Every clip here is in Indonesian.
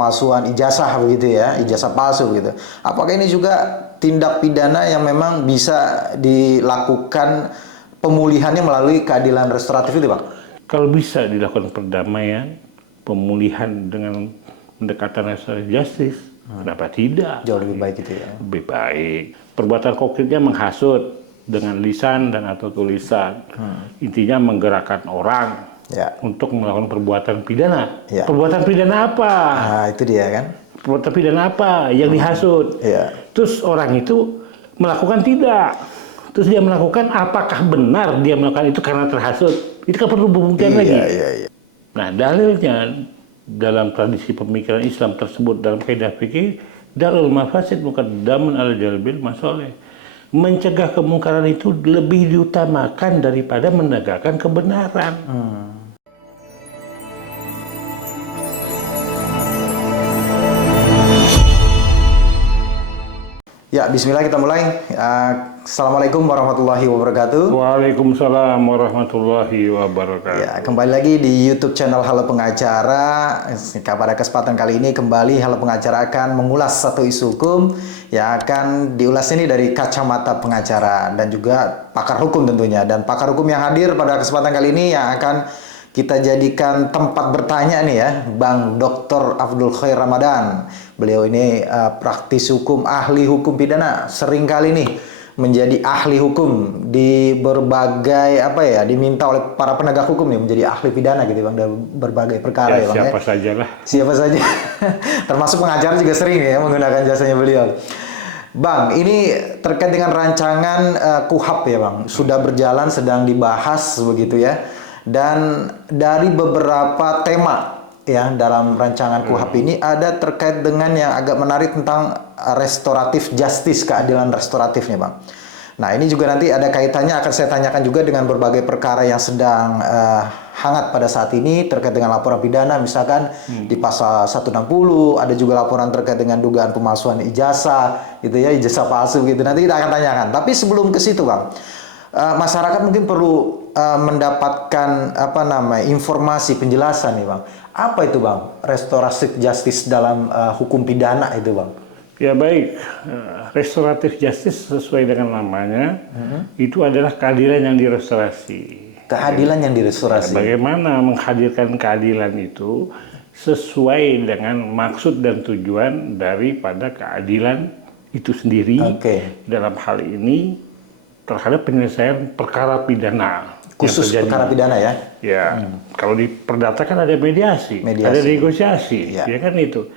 pemalsuan ijazah begitu ya, ijazah palsu gitu. Apakah ini juga tindak pidana yang memang bisa dilakukan pemulihannya melalui keadilan restoratif itu, Bang? Kalau bisa dilakukan perdamaian, pemulihan dengan pendekatan restoratif justice, kenapa tidak? Jauh lebih baik itu ya. Lebih baik. Perbuatan konkretnya menghasut dengan lisan dan atau tulisan. Intinya menggerakkan orang Ya. untuk melakukan perbuatan pidana. Ya. Perbuatan pidana apa? Nah, itu dia kan. Perbuatan pidana apa yang dihasut? Ya. Terus orang itu melakukan tidak. Terus dia melakukan, apakah benar dia melakukan itu karena terhasut? Itu kan perlu pembuktian lagi. Iya. Nah, dalilnya dalam tradisi pemikiran Islam tersebut dalam kaidah fikih, darul mafasid muqaddamun ala jalbil masoleh. Mencegah kemungkaran itu lebih diutamakan daripada menegakkan kebenaran. Ya, bismillah kita mulai. Assalamualaikum warahmatullahi wabarakatuh. Waalaikumsalam warahmatullahi wabarakatuh. Ya, kembali lagi di YouTube channel Halo Pengacara. Pada kesempatan kali ini kembali Halo Pengacara akan mengulas satu isu hukum yang akan diulas ini dari kacamata pengacara dan juga pakar hukum tentunya. Dan pakar hukum yang hadir pada kesempatan kali ini yang akan kita jadikan tempat bertanya nih ya, Bang Dr. Abdul Khair Ramadan. Beliau ini praktis hukum, ahli hukum pidana, sering kali nih menjadi ahli hukum di berbagai diminta oleh para penegak hukum nih menjadi ahli pidana gitu Bang, dari berbagai perkara ya Bang. Siapa saja lah. Siapa saja. Termasuk pengacara juga sering ya menggunakan jasanya beliau. Bang, ini terkait dengan rancangan KUHP ya Bang, sudah berjalan, sedang dibahas begitu ya. Dan dari beberapa tema ya dalam rancangan KUHP ini ada terkait dengan yang agak menarik tentang restoratif justice, keadilan restoratifnya Bang. Nah ini juga nanti ada kaitannya, akan saya tanyakan juga dengan berbagai perkara yang sedang hangat pada saat ini terkait dengan laporan pidana, misalkan di pasal 160 ada juga laporan terkait dengan dugaan pemalsuan ijazah gitu ya, ijazah palsu gitu, nanti kita akan tanyakan. Tapi sebelum ke situ Bang, masyarakat mungkin perlu mendapatkan informasi, penjelasan nih Bang. Apa itu Bang restoratif justice dalam hukum pidana itu Bang? Ya baik, restoratif justice sesuai dengan namanya itu adalah keadilan yang direstorasi. Keadilan yang direstorasi. Bagaimana menghadirkan keadilan itu sesuai dengan maksud dan tujuan daripada keadilan itu sendiri. Dalam hal ini terhadap penyelesaian perkara pidana. Khusus perkara pidana ya? Ya, kalau di perdata kan ada mediasi, ada negosiasi, ya kan itu.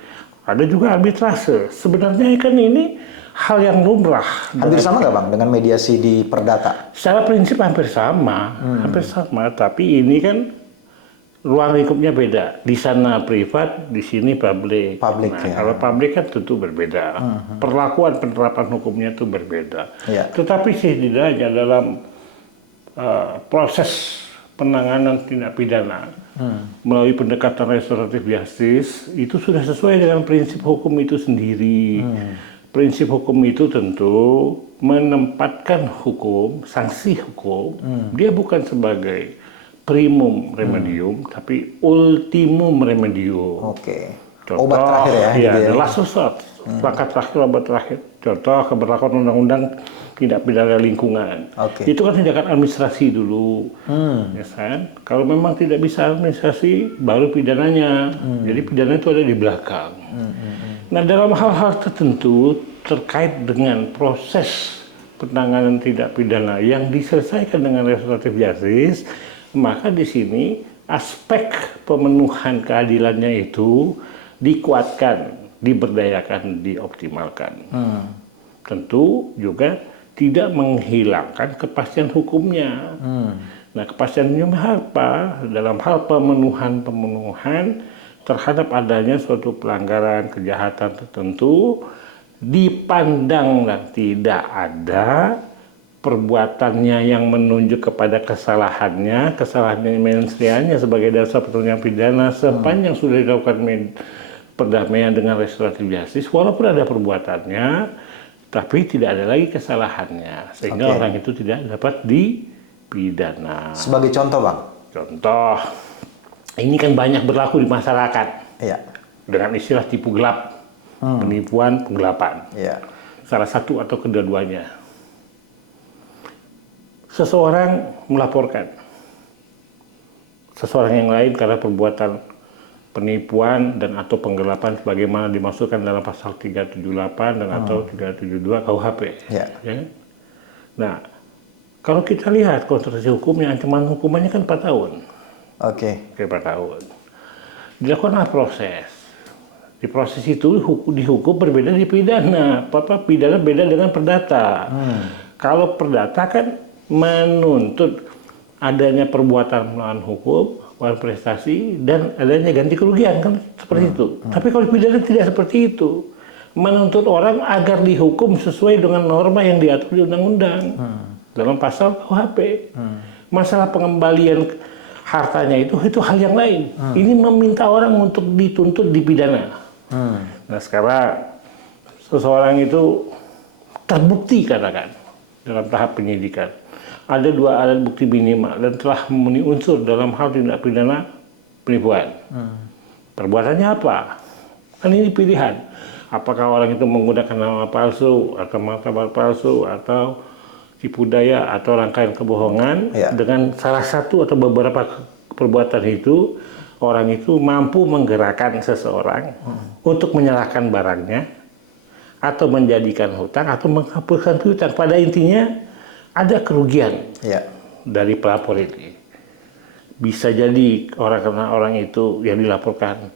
Ada juga arbitrase. Sebenarnya kan ini hal yang lumrah. Hampir sama nggak Bang dengan mediasi di perdata? Secara prinsip hampir sama, tapi ini kan ruang lingkupnya beda. Di sana privat, di sini publik. Kalau publik kan tentu berbeda. Perlakuan penerapan hukumnya itu berbeda. Tetapi setidaknya dalam proses penanganan tindak pidana melalui pendekatan restoratif justice itu sudah sesuai dengan prinsip hukum itu sendiri. Prinsip hukum itu tentu menempatkan hukum, sanksi hukum, dia bukan sebagai primum remedium, tapi ultimum remedium. Contoh, obat terakhir ya? Last resort, langkah terakhir, obat terakhir. Contoh, keberlakuan undang-undang tindak pidana lingkungan. Itu kan tindakan administrasi dulu. Ya kan? Kalau memang tidak bisa administrasi, baru pidananya. Jadi pidana itu ada di belakang. Nah, dalam hal-hal tertentu terkait dengan proses penanganan tindak pidana yang diselesaikan dengan restoratif justice, maka di sini aspek pemenuhan keadilannya itu dikuatkan, diberdayakan, dioptimalkan. Tentu juga tidak menghilangkan kepastian hukumnya. Nah, kepastian hukumnya apa? Dalam hal pemenuhan terhadap adanya suatu pelanggaran, kejahatan tertentu, dipandang dan tidak ada perbuatannya yang menunjuk kepada kesalahannya mensrianya sebagai dasar pertolongan pidana sepanjang sudah dilakukan perdamaian dengan restoratif justice, walaupun ada perbuatannya, tapi tidak ada lagi kesalahannya, sehingga orang itu tidak dapat dipidana. Sebagai contoh Bang? Contoh, ini kan banyak berlaku di masyarakat. dengan istilah tipu gelap, penipuan, penggelapan. Ya. Salah satu atau kedua-duanya. Seseorang melaporkan seseorang yang lain karena perbuatan penipuan dan atau penggelapan sebagaimana dimasukkan dalam pasal 378 dan atau 372 KUHP. Ya. Ya. Nah, kalau kita lihat konstruksi hukumnya, ancaman hukumannya kan 4 tahun. Oke. 4 tahun. Dilakukanlah proses. Di proses itu dihukum berbeda di pidana. Pidana beda dengan perdata. Kalau perdata kan menuntut adanya perbuatan melawan hukum, melawan prestasi, dan adanya ganti kerugian kan seperti itu. Tapi kalau pidana tidak seperti itu, menuntut orang agar dihukum sesuai dengan norma yang diatur di undang-undang dalam pasal KUHP. Masalah pengembalian hartanya itu hal yang lain. Ini meminta orang untuk dituntut di pidana. Nah sekarang seseorang itu terbukti katakan dalam tahap penyidikan. Ada 2 alat bukti minimal dan telah memenuhi unsur dalam hal tindak pidana penipuan. Perbuatannya apa? Kan ini pilihan. Apakah orang itu menggunakan nama palsu, atau martabat palsu, atau tipu daya, atau rangkaian kebohongan dengan salah satu atau beberapa perbuatan itu, orang itu mampu menggerakkan seseorang untuk menyerahkan barangnya, atau menjadikan hutang, atau menghapuskan hutang. Pada intinya, ada kerugian dari pelapor ini. Bisa jadi karena orang itu yang dilaporkan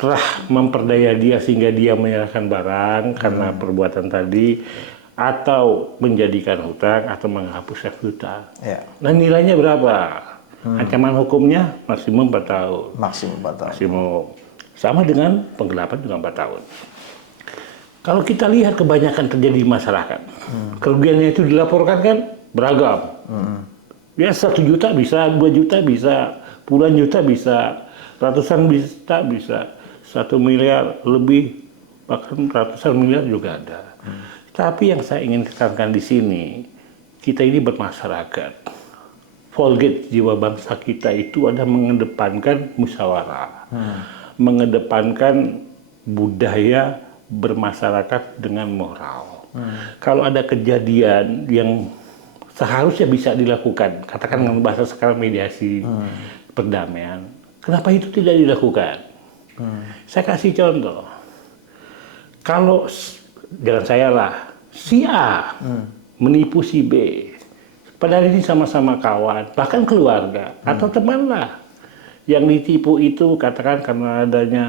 telah memperdaya dia sehingga dia menyerahkan barang karena perbuatan tadi, atau menjadikan hutang, atau menghapuskan hutang. Nah nilainya berapa? Ancaman hukumnya maksimum 4 tahun. Maksimum 4 tahun. Maksimum. Sama dengan penggelapan juga 4 tahun. Kalau kita lihat kebanyakan terjadi di masyarakat, kerugiannya itu dilaporkan kan beragam. Ya 1 juta bisa, 2 juta bisa, puluhan juta bisa, ratusan juta bisa, 1 miliar lebih, bahkan ratusan miliar juga ada. Tapi yang saya ingin tekankan di sini, kita ini bermasyarakat. Volgate jiwa bangsa kita itu ada mengedepankan musyawarah, mengedepankan budaya bermasyarakat dengan moral. Kalau ada kejadian yang seharusnya bisa dilakukan, katakan dengan bahasa sekarang mediasi, perdamaian, kenapa itu tidak dilakukan? Saya kasih contoh. Kalau jangan saya lah, si A menipu si B, padahal ini sama-sama kawan, bahkan keluarga atau teman lah. Yang ditipu itu katakan karena adanya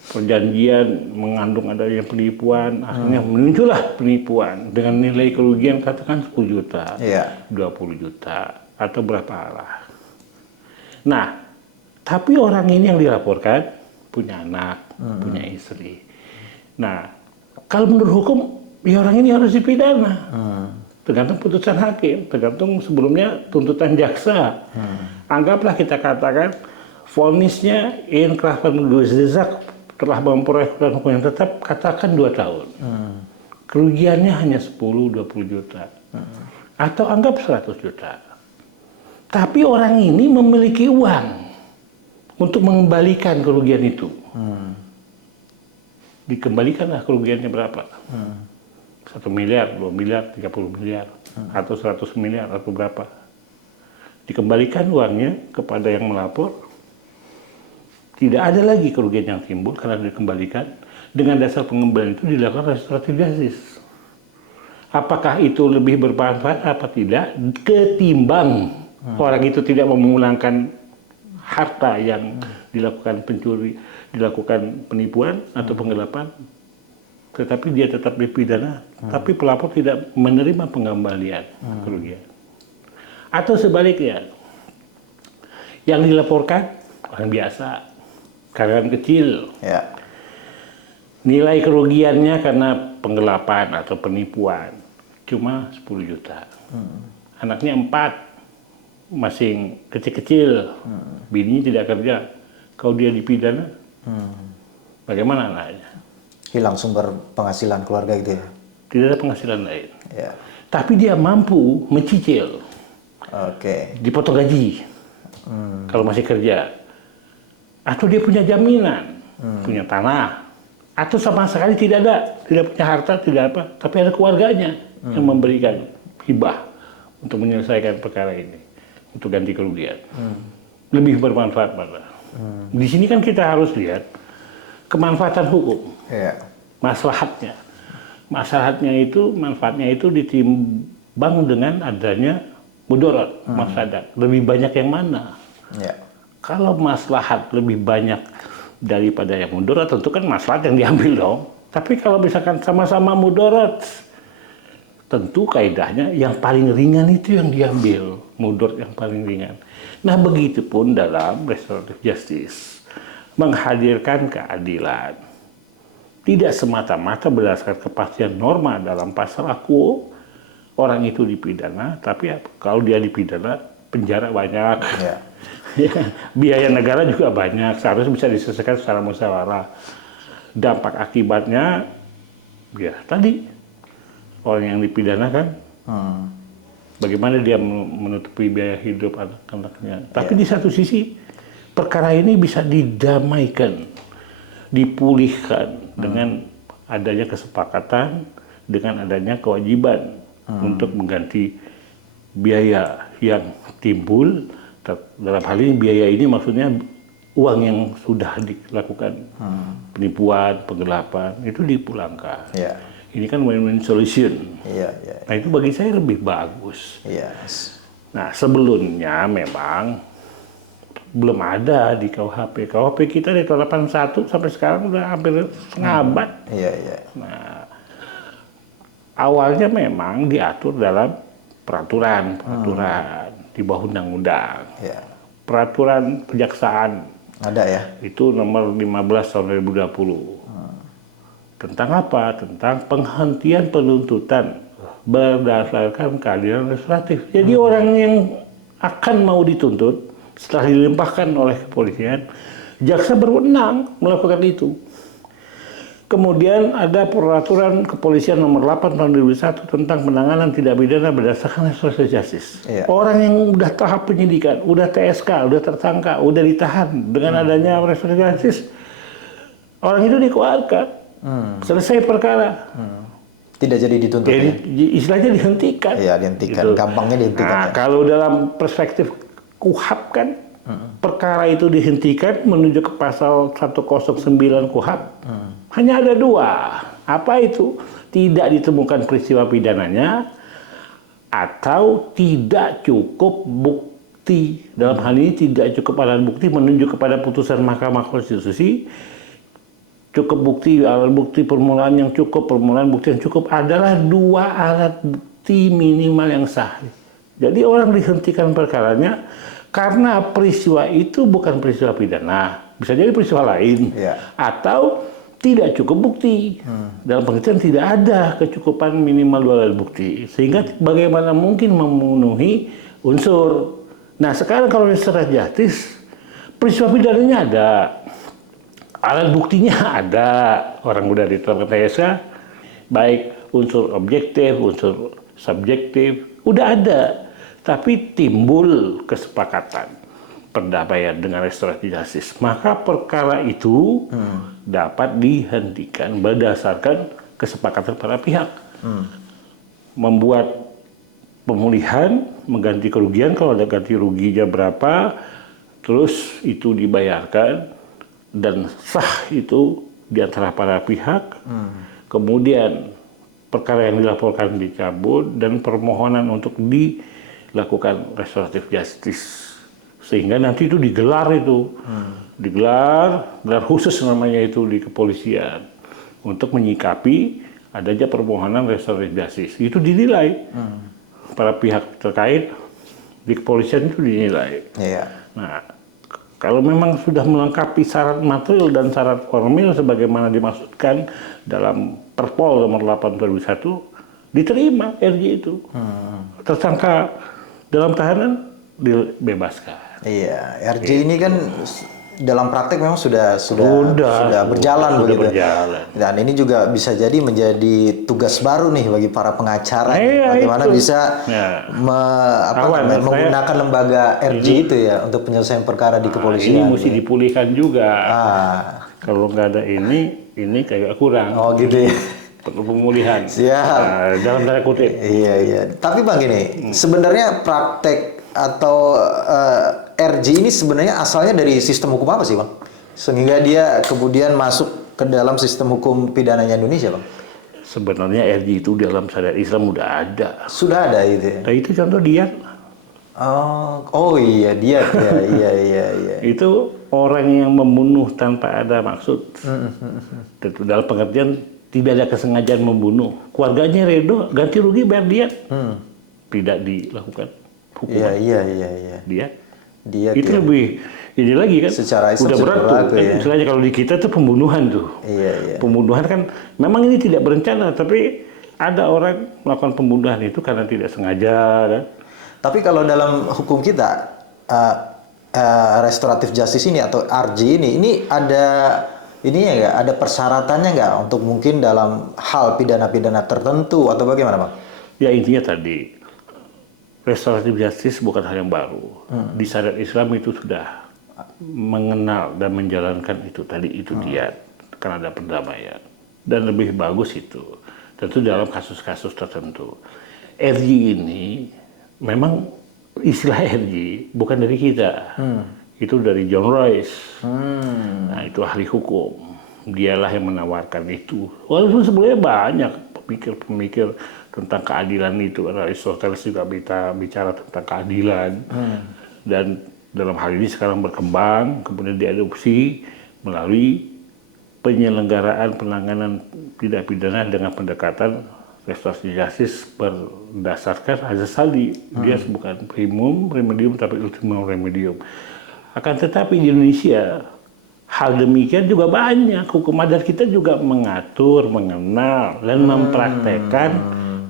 perjanjian mengandung adanya penipuan, akhirnya muncullah penipuan dengan nilai kerugian katakan 10 juta, 20 juta, atau berapa lah. Nah, tapi orang ini yang dilaporkan punya anak, punya istri. Nah, kalau menurut hukum, ya orang ini harus dipidana. Tergantung putusan hakim, tergantung sebelumnya tuntutan jaksa. Anggaplah kita katakan vonisnya inkrah pengguzizak telah memperoleh hukuman yang tetap, katakan 2 tahun. Kerugiannya hanya 10-20 juta. Atau anggap 100 juta. Tapi orang ini memiliki uang untuk mengembalikan kerugian itu. Dikembalikanlah kerugiannya berapa? 1 miliar, 2 miliar, 30 miliar, atau 100 miliar, atau berapa. Dikembalikan uangnya kepada yang melapor, tidak ada lagi kerugian yang timbul karena dikembalikan. Dengan dasar pengembalian itu dilakukan restoratif justice. Apakah itu lebih bermanfaat apa tidak? Ketimbang orang itu tidak memulangkan harta yang dilakukan pencuri, dilakukan penipuan atau penggelapan, tetapi dia tetap dipidana, tapi pelapor tidak menerima pengembalian kerugian. Atau sebaliknya, yang dilaporkan orang biasa, karyawan kecil, nilai kerugiannya karena penggelapan atau penipuan cuma 10 juta. Anaknya 4, masih kecil-kecil, bininya tidak kerja. Kalau dia dipidana, bagaimana anaknya? Hilang sumber penghasilan keluarga gitu ya? Tidak ada penghasilan lain. Tapi dia mampu mencicil. Dipotong gaji kalau masih kerja. Atau dia punya jaminan. punya tanah, atau sama sekali tidak punya harta, tidak apa, tapi ada keluarganya yang memberikan hibah untuk menyelesaikan perkara ini, untuk ganti kerugian. Lebih bermanfaat mana? Di sini kan kita harus lihat kemanfaatan hukum, maslahatnya. Maslahatnya itu, manfaatnya itu ditimbang dengan adanya mudarat, mafsadat. Lebih banyak yang mana? Kalau maslahat lebih banyak daripada yang mudarat, tentu kan maslahat yang diambil dong. Tapi kalau misalkan sama-sama mudarat, tentu kaidahnya yang paling ringan itu yang diambil, mudarat yang paling ringan. Nah, begitupun dalam restoratif justice, menghadirkan keadilan. Tidak semata-mata berdasarkan kepastian norma dalam pasal quo, orang itu dipidana, tapi kalau dia dipidana, penjara banyak. Biaya negara juga banyak, seharusnya bisa diselesaikan secara musyawarah. Dampak akibatnya, ya tadi, orang yang dipidana kan, bagaimana dia menutupi biaya hidup anak-anaknya. Tapi di satu sisi, perkara ini bisa didamaikan, dipulihkan dengan adanya kesepakatan, dengan adanya kewajiban untuk mengganti biaya yang timbul. Dalam hal ini biaya ini maksudnya uang yang sudah dilakukan penipuan, penggelapan, itu dipulangkan. Ini kan win-win solution. Nah, itu bagi saya lebih bagus. Nah, sebelumnya memang belum ada di KUHP. KUHP kita dari tahun 81 sampai sekarang udah hampir setengah abad. Nah, awalnya memang diatur dalam peraturan di bawah undang-undang. Peraturan kejaksaan ada ya. Itu nomor 15 tahun 2020. Tentang apa? Tentang penghentian penuntutan berdasarkan keadilan restoratif. Jadi orang yang akan mau dituntut setelah dilimpahkan oleh kepolisian, jaksa berwenang melakukan itu. Kemudian ada peraturan kepolisian nomor 8 tahun 2001 tentang penanganan tindak pidana berdasarkan restoratif justice. Orang yang udah tahap penyidikan, udah TSK, udah tersangka, udah ditahan dengan adanya restoratif justice, orang itu dikeluarkan, selesai perkara. Tidak jadi dituntut. Jadi, istilahnya dihentikan. Dihentikan. Gitu. Gampangnya dihentikan. Nah, kalau dalam perspektif KUHP kan, perkara itu dihentikan menuju ke pasal 109 KUHP. Hanya ada dua. Apa itu? Tidak ditemukan peristiwa pidananya atau tidak cukup bukti. Dalam hal ini tidak cukup alat bukti menunjuk kepada putusan Mahkamah Konstitusi. Cukup bukti, alat bukti permulaan yang cukup, permulaan bukti yang cukup adalah dua alat bukti minimal yang sah. Jadi orang dihentikan perkaranya karena peristiwa itu bukan peristiwa pidana. Bisa jadi peristiwa lain. Atau tidak cukup bukti. Dalam pengertian tidak ada kecukupan minimal dua alat bukti. Sehingga bagaimana mungkin memenuhi unsur. Nah, sekarang kalau restoratif justice, peristiwa pidananya ada. Alat buktinya ada. Orang udah ditetapkan TSK, baik unsur objektif, unsur subjektif, udah ada. Tapi timbul kesepakatan perdamaian dengan restoratif justice, maka perkara itu dapat dihentikan berdasarkan kesepakatan para pihak. Membuat pemulihan, mengganti kerugian, kalau ada ganti ruginya berapa, terus itu dibayarkan dan sah itu di antara para pihak. Kemudian perkara yang dilaporkan dicabut dan permohonan untuk dilakukan restoratif justice. Sehingga nanti itu digelar itu. Gelar khusus namanya itu di kepolisian. Untuk menyikapi adanya permohonan restoratif justice. Itu dinilai. Para pihak terkait di kepolisian itu dinilai. Nah, kalau memang sudah melengkapi syarat material dan syarat formil sebagaimana dimaksudkan dalam Perpol nomor 8 2001, diterima RJ itu. Tersangka dalam tahanan dibebaskan. RJ ini kan dalam praktek memang sudah berjalan begitu. Berjalan. Dan ini juga bisa jadi menjadi tugas baru nih bagi para pengacara, bagaimana bisa menggunakan lembaga RJ itu ya untuk penyelesaian perkara di kepolisian. Ini mesti dipulihkan juga. Kalau nggak ada ini kayak kurang. Oh gitu ya. Perlu pemulihan. Siap. Dalam tanda kutip. Iya. Tapi Bang gini, sebenarnya praktek atau RJ ini sebenarnya asalnya dari sistem hukum apa sih Bang? Sehingga dia kemudian masuk ke dalam sistem hukum pidananya Indonesia Bang? Sebenarnya RJ itu dalam syariat Islam udah ada. Sudah ada itu ya? Nah itu contoh diat. Oh iya diat ya, iya. Itu orang yang membunuh tanpa ada maksud. Dalam pengertian tidak ada kesengajaan membunuh. Keluarganya redo ganti rugi bayar diat. Tidak dilakukan hukuman. Iya. Diat itu ya. lebih ini lagi kan. Secara Islam udah berat tuh. Ya. Istilahnya kalau di kita tuh pembunuhan tuh. Iya. Pembunuhan kan memang ini tidak berencana, tapi ada orang melakukan pembunuhan itu karena tidak sengaja kan. Tapi kalau dalam hukum kita restoratif justice ini atau RJ ini ada ininya nggak, ada persyaratannya nggak untuk mungkin dalam hal pidana-pidana tertentu atau bagaimana Bang? Ya intinya tadi restoratif justice bukan hal yang baru. Di syariat Islam itu sudah mengenal dan menjalankan itu tadi itu diat karena ada perdamaian dan lebih bagus itu tentu dalam kasus-kasus tertentu. RJ ini memang istilah RJ bukan dari kita. Itu dari John Royce. Nah, itu ahli hukum. Dialah yang menawarkan itu. Walaupun sebenarnya banyak pemikir-pemikir tentang keadilan itu. Aristoteles juga bicara tentang keadilan. Dan dalam hal ini sekarang berkembang, kemudian diadopsi melalui penyelenggaraan penanganan tindak pidana dengan pendekatan restoratif justice berdasarkan azas tadi. Dia bukan primum remedium tapi ultimum remedium. Akan tetapi di Indonesia hal demikian juga banyak. Hukum adat kita juga mengatur, mengenal dan mempraktekkan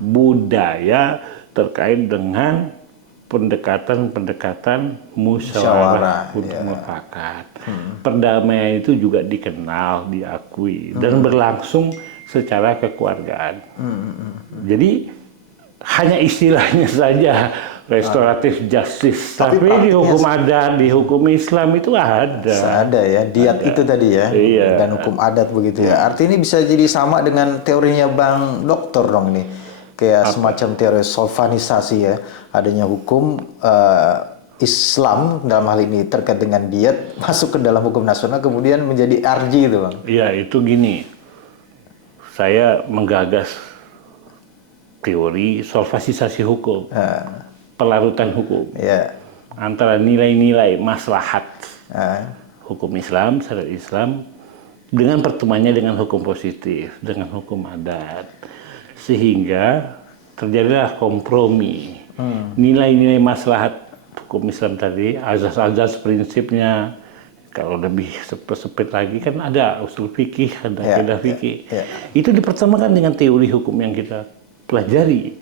budaya terkait dengan pendekatan musyawarah untuk mufakat. Perdamaian itu juga dikenal, diakui dan berlangsung secara kekeluargaan. Jadi hanya istilahnya saja restoratif justice, tapi di hukum adat, di hukum Islam itu ada. Ada ya, diat itu tadi ya, dan hukum adat begitu ya. Artinya ini bisa jadi sama dengan teorinya Bang Dokter dong nih, kayak semacam teori solvanisasi ya, adanya hukum Islam dalam hal ini terkait dengan diat masuk ke dalam hukum nasional kemudian menjadi RJ itu Bang. Iya itu gini, saya menggagas teori solvanisasi hukum. Pelarutan hukum antara nilai-nilai maslahat hukum Islam, syariat Islam dengan pertemuannya dengan hukum positif, dengan hukum adat, sehingga terjadilah kompromi. Nilai-nilai maslahat hukum Islam tadi, azas-azas prinsipnya, kalau lebih sempit lagi kan ada usul fikih, ada kaidah fikih. Itu dipertemukan dengan teori hukum yang kita pelajari,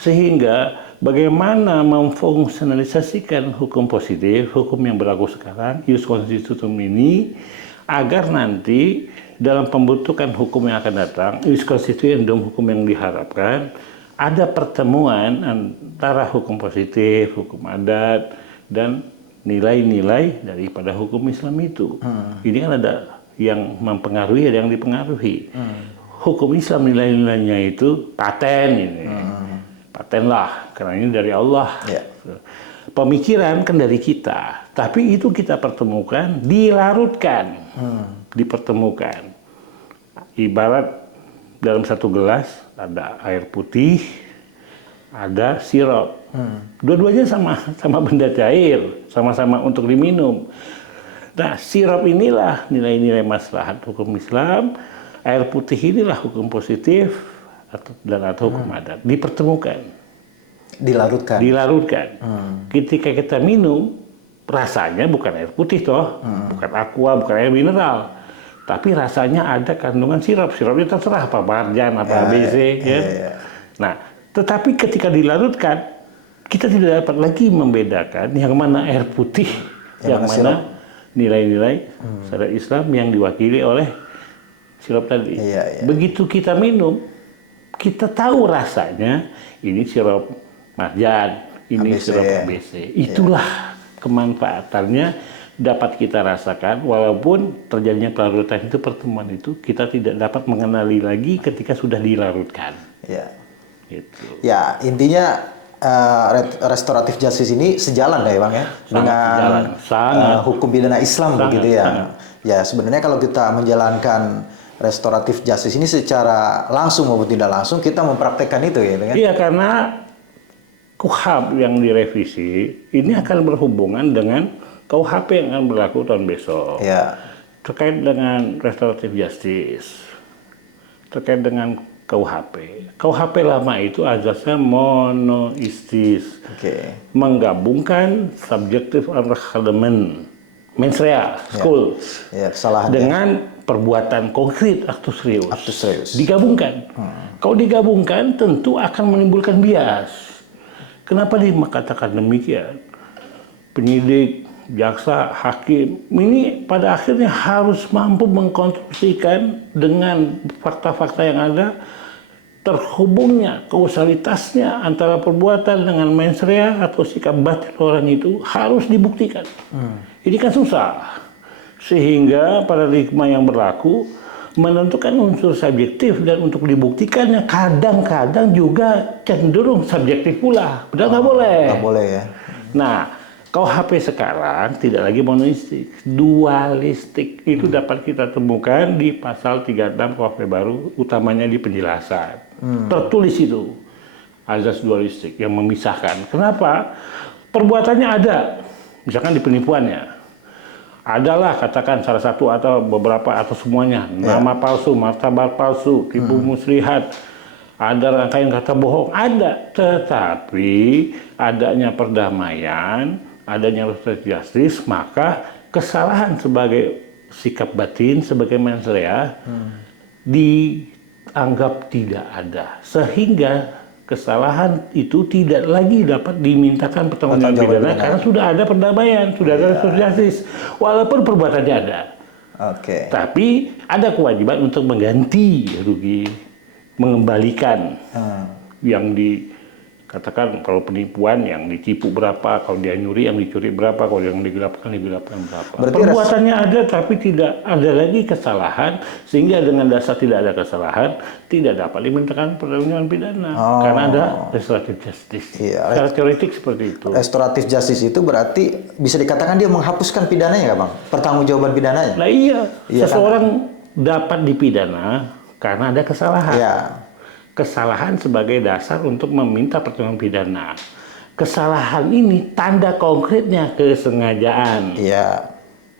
sehingga bagaimana memfungsionalisasikan hukum positif, hukum yang berlaku sekarang, ius constitutum ini, agar nanti dalam pembentukan hukum yang akan datang, ius constituendum, hukum yang diharapkan, ada pertemuan antara hukum positif, hukum adat, dan nilai-nilai daripada hukum Islam itu. Ini kan ada yang mempengaruhi, ada yang dipengaruhi. Hukum Islam nilai-nilainya itu paten ini. Paten lah, karena ini dari Allah. Pemikiran kan dari kita, tapi itu kita pertemukan, dilarutkan, dipertemukan. Ibarat dalam satu gelas ada air putih, ada sirup. Dua-duanya sama benda cair, sama-sama untuk diminum. Nah, sirup inilah nilai-nilai maslahat hukum Islam, air putih inilah hukum positif atau hukum adat, dipertemukan, dilarutkan. Ketika kita minum, rasanya bukan air putih toh, bukan aqua, bukan air mineral, tapi rasanya ada kandungan sirup. Sirupnya terserah apa marjan, apa ABC, Nah, tetapi ketika dilarutkan, kita tidak dapat lagi membedakan yang mana air putih, yang mana nilai-nilai syariat Islam yang diwakili oleh sirup tadi. Begitu kita minum, kita tahu rasanya ini sirup marjan, ini sirup ABC. Itulah kemanfaatannya dapat kita rasakan, walaupun terjadinya pelarutkan itu, pertemuan itu kita tidak dapat mengenali lagi ketika sudah dilarutkan. Gitu. Ya, intinya restoratif justice ini sejalan ya Bang ya dengan hukum pidana Islam begitu ya. Ya, sebenarnya kalau kita menjalankan restoratif justice ini secara langsung maupun tidak langsung kita mempraktekkan itu ya kan? Iya, karena KUHP yang direvisi ini akan berhubungan dengan KUHP yang akan berlaku tahun besok. Terkait dengan restoratif justice, terkait dengan KUHP. KUHP lama itu azasnya monoistis, menggabungkan subjective understatement, mens rea, school, dengan perbuatan konkret aktus reus. Digabungkan. Kalau digabungkan tentu akan menimbulkan bias. Kenapa dikatakan demikian? Penyidik, jaksa, hakim ini pada akhirnya harus mampu mengkonstruksikan dengan fakta-fakta yang ada terhubungnya kausalitasnya antara perbuatan dengan mens rea atau sikap batin orang itu harus dibuktikan. Ini kan susah, sehingga paradigma yang berlaku menentukan unsur subjektif dan untuk dibuktikannya kadang-kadang juga cenderung subjektif pula. Padahal nggak boleh. Nggak boleh ya. Nah, KUHP sekarang tidak lagi monoistik, dualistik. Itu dapat kita temukan di pasal 36 KUHP baru, utamanya di penjelasan. Tertulis itu, azas dualistik yang memisahkan. Kenapa? Perbuatannya ada, misalkan di penipuannya. Adalah katakan salah satu atau beberapa atau semuanya, nama palsu, martabat palsu, tipu muslihat, ada rangkaian kata bohong, ada. Tetapi adanya perdamaian, adanya restoratif justice, maka kesalahan sebagai sikap batin, sebagai mens rea, dianggap tidak ada. Sehingga kesalahan itu tidak lagi dapat dimintakan pertanggungjawaban pidana karena sudah ada perdamaian, sudah ada restoratif justice. Walaupun perbuatannya ada. Tapi ada kewajiban untuk mengganti rugi, mengembalikan yang dikatakan kalau penipuan yang ditipu berapa, kalau dia nyuri yang dicuri berapa, kalau yang digelapkan berapa. Perbuatannya ada tapi tidak ada lagi kesalahan, sehingga dengan dasar tidak ada kesalahan tidak dapat dimintakan pertanggungjawaban pidana karena ada restoratif justice. Secara teoretik seperti itu. Restoratif justice itu berarti bisa dikatakan dia menghapuskan pidananya nggak Bang? Pertanggungjawaban pidananya? Nah seseorang dapat dipidana karena ada kesalahan. Kesalahan sebagai dasar untuk meminta pertanggungan pidana. Kesalahan ini tanda konkretnya kesengajaan.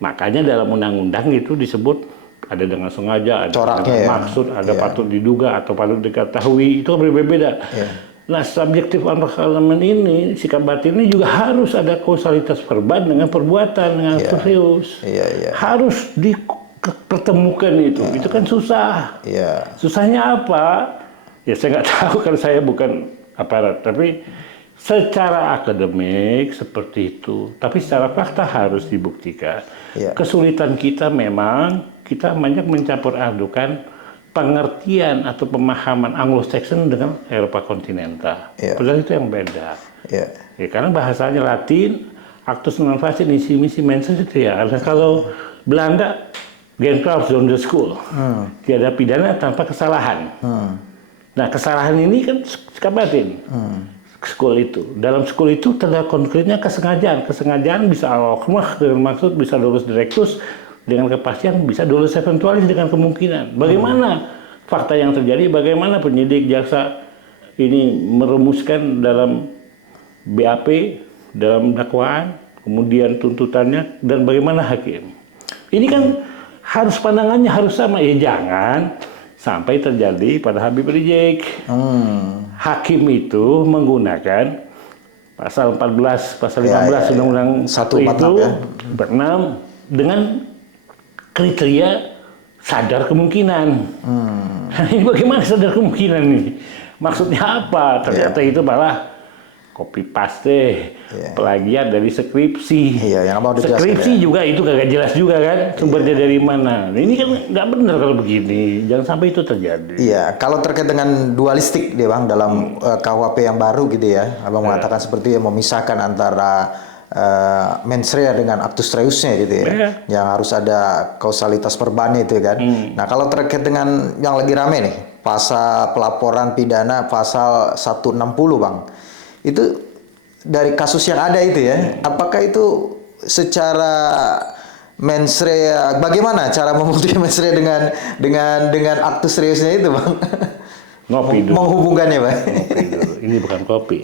Makanya dalam undang-undang itu disebut ada dengan sengaja, ada dengan maksud, ada patut diduga atau patut diketahui, itu berbeda-beda. Nah, subjektif understatement ini, sikap batin ini juga harus ada kausalitas verban dengan perbuatan, dengan serius. Harus dipertemukan itu. Itu kan susah. Susahnya apa? Ya saya nggak tahu karena saya bukan aparat, tapi secara akademik seperti itu. Tapi secara fakta harus dibuktikan. Kesulitan kita memang kita banyak mencampur adukan pengertian atau pemahaman Anglo-Saxon dengan Eropa kontinental. Padahal itu yang beda. Karena bahasanya Latin, actus non facit nisi misi mensis itu ya. Kalau Belanda, Genklaus zonder school, tiada pidana tanpa kesalahan. Nah, kesalahan ini kan sikap batin. School itu. Dalam school itu tanda konkretnya kesengajaan. Kesengajaan bisa al-hukmah dengan maksud bisa dolus directus dengan kepastian, bisa dolus eventualis dengan kemungkinan. Bagaimana fakta yang terjadi, bagaimana penyidik jaksa ini merumuskan dalam BAP, dalam dakwaan, kemudian tuntutannya, dan bagaimana hakim. Ini kan harus pandangannya harus sama. Ya jangan sampai terjadi pada Habib Rijek. Hakim itu menggunakan pasal 14, pasal 15 Undang-Undang 1 itu berenam dengan kriteria sadar kemungkinan. Ini bagaimana sadar kemungkinan ini? Maksudnya apa? Ternyata itu malah copy paste, plagiat dari skripsi. Iya, yang mau dijelaskan, skripsi juga itu kagak jelas juga kan sumbernya dari mana. Nah, ini kan nggak benar kalau begini. Jangan sampai itu terjadi. Iya, kalau terkait dengan dualistik dia Bang dalam KUHP yang baru gitu ya, Abang mengatakan seperti memisahkan antara mens rea dengan actus reusnya gitu ya, yang harus ada kausalitas perbannya itu kan. Nah, kalau terkait dengan yang lagi rame nih, pasal pelaporan pidana pasal 160 Bang. Itu dari kasus yang ada itu ya, apakah itu secara mens rea, bagaimana cara membuktikan mens rea dengan actus reusnya itu Bang? Ngopi dulu. Menghubungkannya Bang. Ngopi dulu. Ini bukan kopi.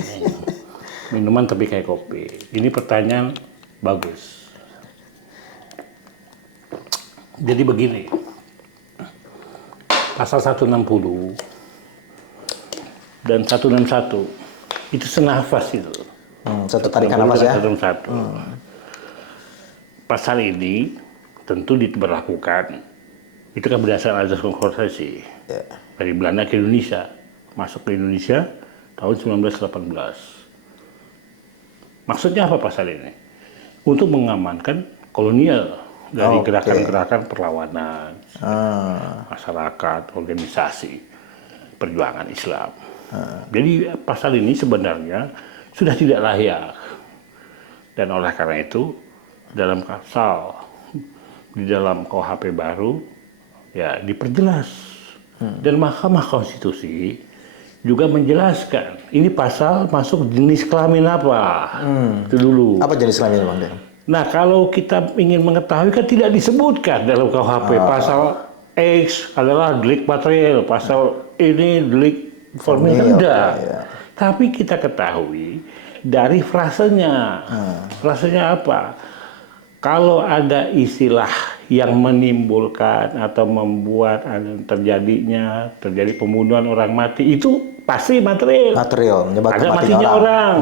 Minuman tapi kayak kopi. Ini pertanyaan bagus. Jadi begini. Pasal 160 dan 161 itu senafas itu. Satu tarikan nafas ya. 161. Pasal ini tentu diberlakukan. Itu kan berdasarkan azas konstitusi dari Belanda ke Indonesia, masuk ke Indonesia tahun 1918. Maksudnya apa pasal ini? Untuk mengamankan kolonial dari gerakan-gerakan perlawanan masyarakat, organisasi perjuangan Islam. Jadi pasal ini sebenarnya sudah tidak layak, dan oleh karena itu dalam pasal di dalam KUHP baru ya diperjelas, dan Mahkamah Konstitusi juga menjelaskan ini pasal masuk jenis kelamin apa. Itu dulu. Apa jenis kelamin Bang? Nah, kalau kita ingin mengetahui kan tidak disebutkan dalam KUHP. Pasal X adalah delik material, pasal ini delik formil tidak. Tapi kita ketahui dari frasenya. Frasenya apa? Kalau ada istilah yang menimbulkan atau membuat terjadi pembunuhan orang mati, itu pasti material. Ada matinya orang.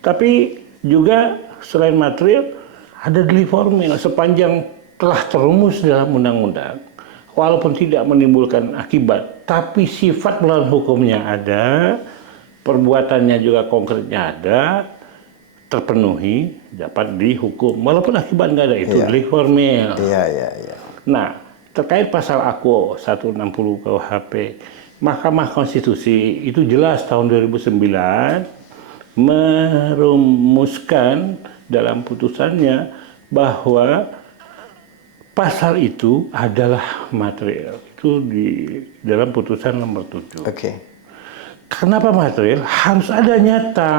Tapi juga selain material, ada delik formil sepanjang telah terumus dalam undang-undang. Walaupun tidak menimbulkan akibat, tapi sifat melawan hukumnya ada, perbuatannya juga konkretnya ada, terpenuhi, dapat dihukum. Walaupun akibat nggak ada, itu delik formil. Nah, terkait pasal AKUO 160 KUHP, Mahkamah Konstitusi itu jelas tahun 2009 merumuskan dalam putusannya bahwa pasal itu adalah material. Itu di dalam putusan nomor 7. Kenapa material? Harus ada nyata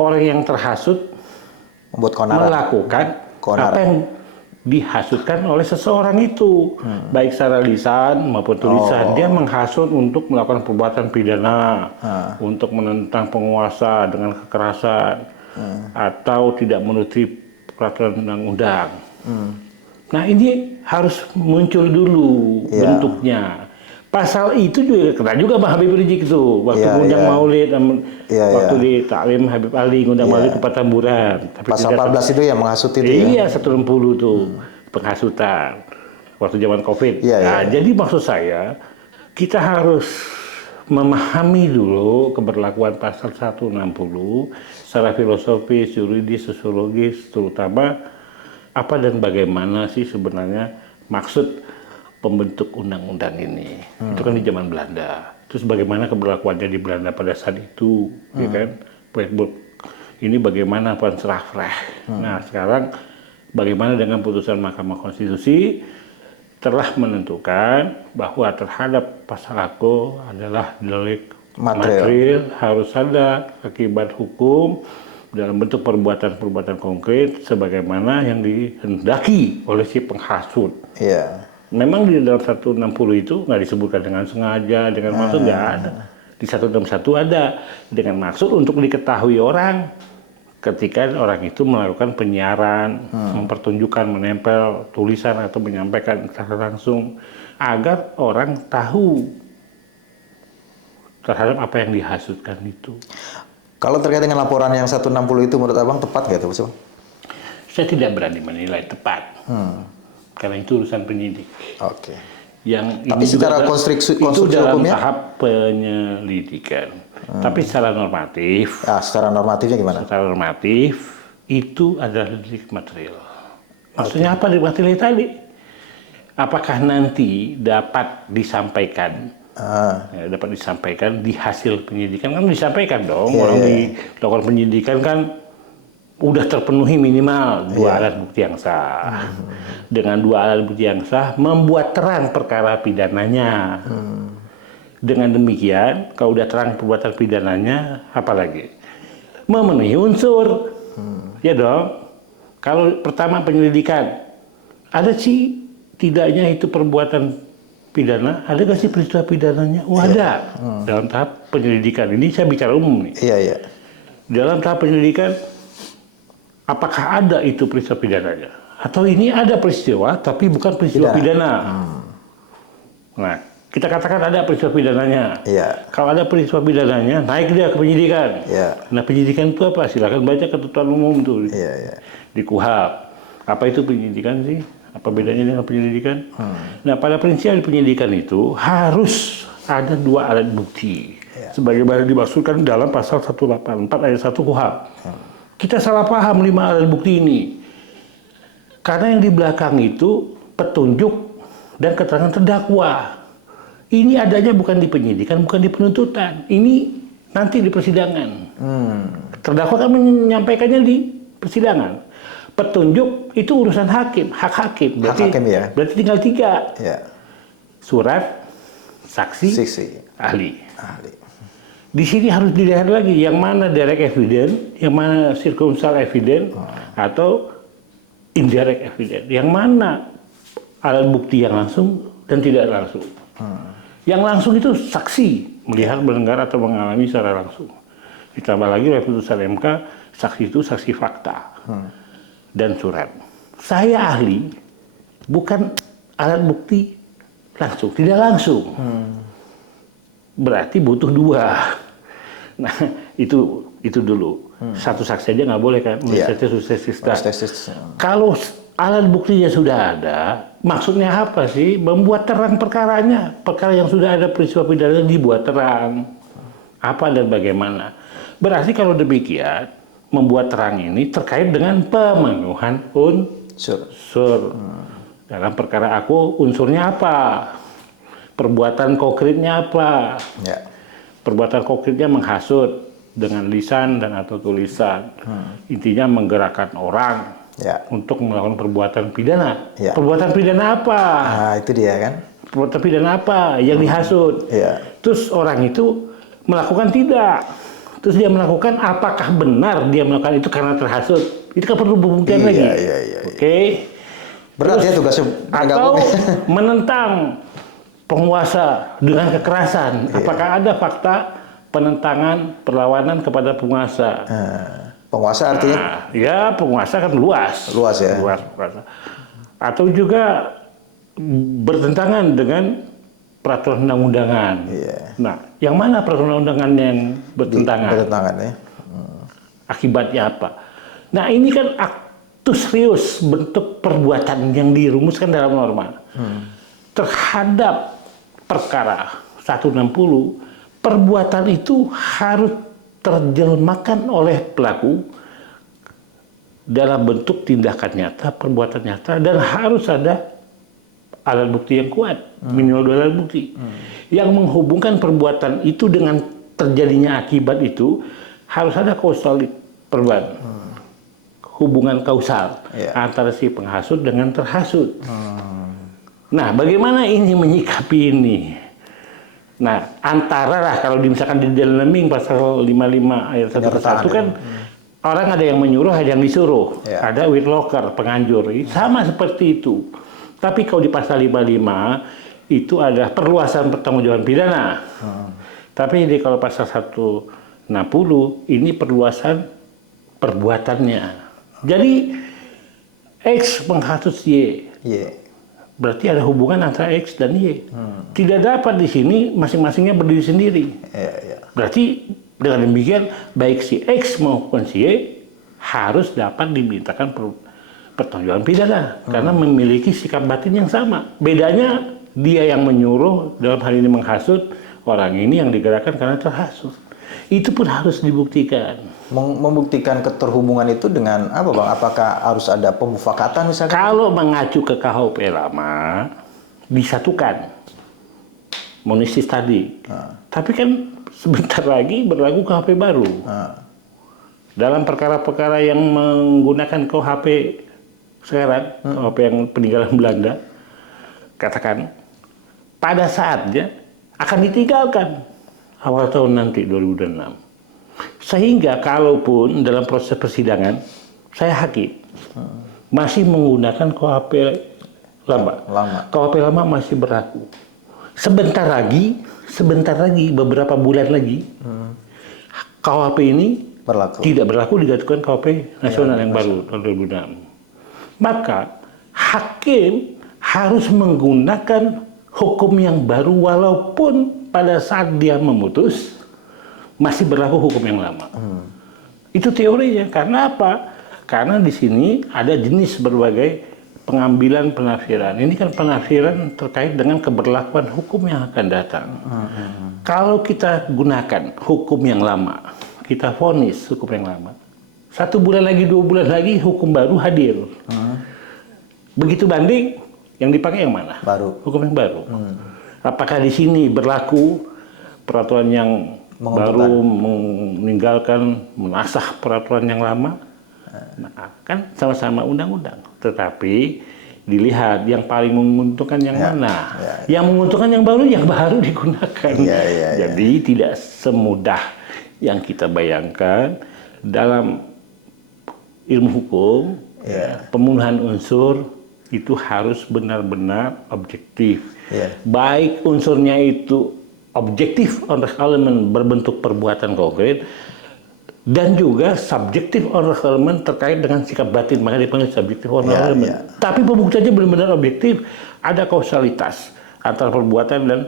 orang yang terhasut melakukan apa yang dihasutkan oleh seseorang itu, baik secara lisan maupun tulisan. Dia menghasut untuk melakukan perbuatan pidana, untuk menentang penguasa dengan kekerasan, atau tidak menuruti peraturan undang-undang. Nah, ini harus muncul dulu bentuknya. Pasal itu juga kena juga Bang Habib Rizik itu waktu ngundang Maulid, waktu di taklim Habib Ali ngundang Maulid ke Petamburan. Tapi pasal 14 itu yang menghasut itu ya? Iya, 160 tuh penghasutan waktu zaman Covid. Jadi maksud saya kita harus memahami dulu keberlakuan pasal 160 secara filosofis, yuridis, sosiologis, terutama apa dan bagaimana sih sebenarnya maksud pembentuk undang-undang ini. Itu kan di zaman Belanda. Terus bagaimana keberlakuannya di Belanda pada saat itu, ya kan? Ini bagaimana Panserafrecht. Nah, sekarang bagaimana dengan putusan Mahkamah Konstitusi telah menentukan bahwa terhadap pasal AKUO adalah delik material, harus ada akibat hukum dalam bentuk perbuatan-perbuatan konkret sebagaimana yang dihendaki oleh si penghasut. Memang di dalam 160 itu nggak disebutkan dengan sengaja, dengan maksud nggak ada. Di 161 ada dengan maksud untuk diketahui orang ketika orang itu melakukan penyiaran, mempertunjukkan, menempel tulisan atau menyampaikan secara langsung agar orang tahu terhadap apa yang dihasutkan itu. Kalau terkait dengan laporan yang 160 itu menurut Abang tepat nggak itu, Bang? Saya tidak berani menilai tepat. Karena itu urusan penyidik. Tapi ini secara konstruksi itu dalam hukumnya? tahap penyelidikan. Tapi secara normatif, Secara normatifnya gimana? secara normatif itu adalah delik material. Maksudnya apa delik material tadi? Apakah nanti dapat disampaikan? Dapat disampaikan di hasil penyidikan, kan disampaikan dong. Orang dilakukan penyidikan kan udah terpenuhi minimal 2 alat bukti yang sah. Dengan 2 alat bukti yang sah membuat terang perkara pidananya. Dengan demikian, kalau udah terang perbuatan pidananya, apalagi memenuhi unsur. Ya dong. Kalau pertama penyelidikan, ada sih tidaknya itu perbuatan pidana, ada nggak sih peristiwa pidananya? Oh ada. Dalam tahap penyelidikan, ini saya bicara umum nih. Iya. Dalam tahap penyelidikan, apakah ada itu peristiwa pidananya? Atau ini ada peristiwa, tapi bukan peristiwa pidana. Nah, kita katakan ada peristiwa pidananya. Kalau ada peristiwa pidananya, naik dia ke penyidikan. Nah, penyidikan itu apa? Silakan baca ketentuan umum tuh di KUHP. Apa itu penyidikan sih? Apa bedanya dengan penyelidikan? Nah, pada prinsip penyidikan itu harus ada 2 alat bukti. Sebagaimana dimaksudkan dalam pasal 184 ayat 1 KUHP. Kita salah paham 5 alat bukti ini. Karena yang di belakang itu petunjuk dan keterangan terdakwa. Ini adanya bukan di penyidikan, bukan di penuntutan. Ini nanti di persidangan. Terdakwa kan menyampaikannya di persidangan. Petunjuk itu urusan hakim, hak hakim. Berarti tinggal 3. Surat, saksi, ahli. Di sini harus dilihat lagi yang mana direct evidence, yang mana circumstantial evidence, atau indirect evidence. Yang mana alat bukti yang langsung dan tidak langsung. Yang langsung itu saksi, melihat, mendengar, atau mengalami secara langsung. Ditambah lagi oleh putusan MK, saksi itu saksi fakta dan surat. Saya ahli, bukan alat bukti langsung, tidak langsung. Berarti butuh 2. Nah, itu dulu. Satu saksi aja nggak boleh kan? Kalau alat buktinya sudah ada, maksudnya apa sih? Membuat terang perkaranya. Perkara yang sudah ada peristiwa pidana dibuat terang. Apa dan bagaimana. Berarti kalau demikian, membuat terang ini terkait dengan pemenuhan unsur. Dalam perkara aku, unsurnya apa? Perbuatan konkretnya apa? Perbuatan konkretnya menghasut dengan lisan dan atau tulisan. Intinya menggerakkan orang untuk melakukan perbuatan pidana. Perbuatan pidana apa? Nah, itu dia kan. Perbuatan pidana apa yang dihasut? Terus orang itu melakukan tidak. Terus dia melakukan, apakah benar dia melakukan itu karena terhasut? Itu kan perlu pembuktian lagi. Oke. Berat ya tugasnya. Atau menentang penguasa dengan kekerasan. Apakah ada fakta penentangan, perlawanan kepada penguasa? Penguasa artinya? Ya, penguasa kan luas. Luas ya? Luas. Atau juga bertentangan dengan peraturan undang-undangan. Nah, yang mana peraturan undangan yang bertentangan? Bertentangan ya. Akibatnya apa? Nah, ini kan aktus serius bentuk perbuatan yang dirumuskan dalam norma. Terhadap perkara 160, perbuatan itu harus terjelmakan oleh pelaku dalam bentuk tindakan nyata, perbuatan nyata, dan harus ada alat bukti yang kuat, minimal 2 alat bukti. Yang menghubungkan perbuatan itu dengan terjadinya akibat itu harus ada kausal perban. Hubungan kausal antara si penghasut dengan terhasut. Nah, bagaimana ini menyikapi ini? Nah, antara lah kalau misalkan di dalam Leming pasal 55 ayat 1 ke 1 kan orang ada yang menyuruh, ada yang disuruh. Ada whitlocker, penganjur. Sama seperti itu. Tapi kalau di pasal 55 itu ada perluasan pertanggungjawaban pidana. Tapi kalau pasal 160 ini perluasan perbuatannya. Jadi X menghasut Y. Berarti ada hubungan antara X dan Y. Tidak dapat di sini masing-masingnya berdiri sendiri. Berarti dengan demikian baik si X maupun si Y harus dapat dimintakan pertanggungjawaban pidana karena memiliki sikap batin yang sama. Bedanya dia yang menyuruh dalam hal ini menghasut, orang ini yang digerakkan karena terhasut. Itu pun harus dibuktikan. Membuktikan keterhubungan itu dengan apa Bang? Apakah harus ada pemufakatan misalkan? Kalau mengacu ke KUHP lama, disatukan monistis tadi. Tapi kan sebentar lagi berlaku KUHP baru. Dalam perkara-perkara yang menggunakan KUHP sekarang, KUHP yang peninggalan Belanda, katakan pada saatnya akan ditinggalkan awal tahun nanti 2006. Sehingga kalaupun dalam proses persidangan saya hakim masih menggunakan KUHP lama. KUHP lama masih berlaku. Sebentar lagi beberapa bulan lagi KUHP ini tidak berlaku, digatukan KUHP nasional yang baru tahun 2006. Maka hakim harus menggunakan hukum yang baru walaupun pada saat dia memutus masih berlaku hukum yang lama. Itu teorinya. Karena apa? Karena di sini ada jenis berbagai pengambilan penafsiran. Ini kan penafsiran terkait dengan keberlakuan hukum yang akan datang. Kalau kita gunakan hukum yang lama, kita vonis hukum yang lama, 1 bulan lagi, 2 bulan lagi hukum baru hadir. Begitu banding, yang dipakai yang mana? Hukum yang baru. Apakah di sini berlaku peraturan yang baru meninggalkan, menasah peraturan yang lama? Nah, kan sama-sama undang-undang. Tetapi dilihat yang paling menguntungkan yang mana. Yang menguntungkan yang baru digunakan. Jadi tidak semudah yang kita bayangkan dalam ilmu hukum. Pemenuhan unsur itu harus benar-benar objektif. Baik unsurnya itu objektif on element berbentuk perbuatan konkret dan juga subjektif on element terkait dengan sikap batin, maka dipanggil subjektif on element. Tapi pembuktiannya benar-benar objektif, ada kausalitas antara perbuatan dan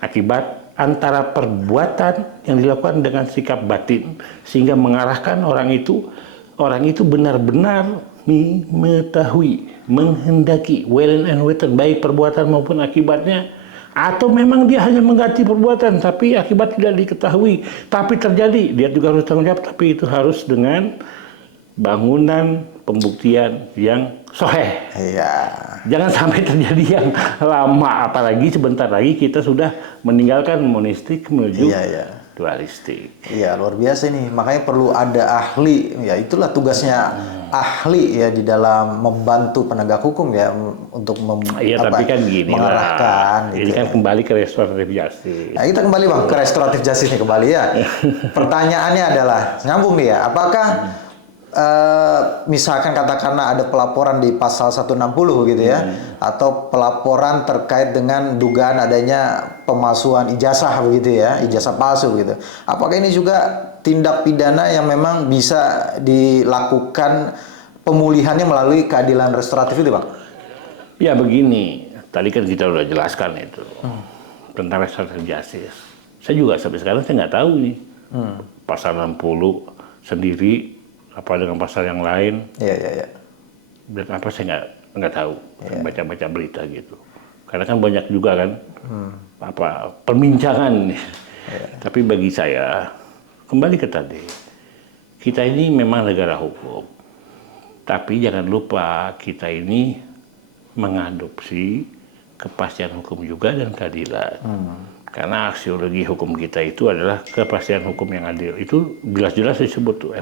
akibat, antara perbuatan yang dilakukan dengan sikap batin sehingga mengarahkan orang itu benar-benar mengetahui, menghendaki, well and witting, baik perbuatan maupun akibatnya. Atau memang dia hanya mengganti perbuatan, tapi akibat tidak diketahui. Tapi terjadi, dia juga harus tanggung jawab, tapi itu harus dengan bangunan pembuktian yang sahih. Jangan sampai terjadi yang lama, apalagi sebentar lagi kita sudah meninggalkan monistik menuju dualistik. Luar biasa nih. Makanya perlu ada ahli. Ya, itulah tugasnya ahli ya di dalam membantu penegak hukum ya untuk tapi kan gini mengarahkan. Ini kan kembali ke restoratif justice. Nah, kita kembali Bang ke restoratif justice nih kembali ya. Pertanyaannya adalah nyambung nih ya. Apakah misalkan katakanlah ada pelaporan di pasal 160 gitu ya, atau pelaporan terkait dengan dugaan adanya pemalsuan ijazah begitu ya, ijazah palsu gitu. Apakah ini juga tindak pidana yang memang bisa dilakukan pemulihannya melalui keadilan restoratif itu Bang? Ya begini, tadi kan kita udah jelaskan itu tentang restoratif justice. Saya juga sampai sekarang saya nggak tahu nih pasal 60 sendiri apa dengan pasal yang lain. Dan apa saya nggak tahu. Baca-baca berita gitu. Karena kan banyak juga kan perbincangan. Tapi bagi saya kembali ke tadi, kita ini memang negara hukum. Tapi jangan lupa kita ini mengadopsi kepastian hukum juga dan keadilan. Karena aksiologi hukum kita itu adalah kepastian hukum yang adil. Itu jelas-jelas disebut tuh.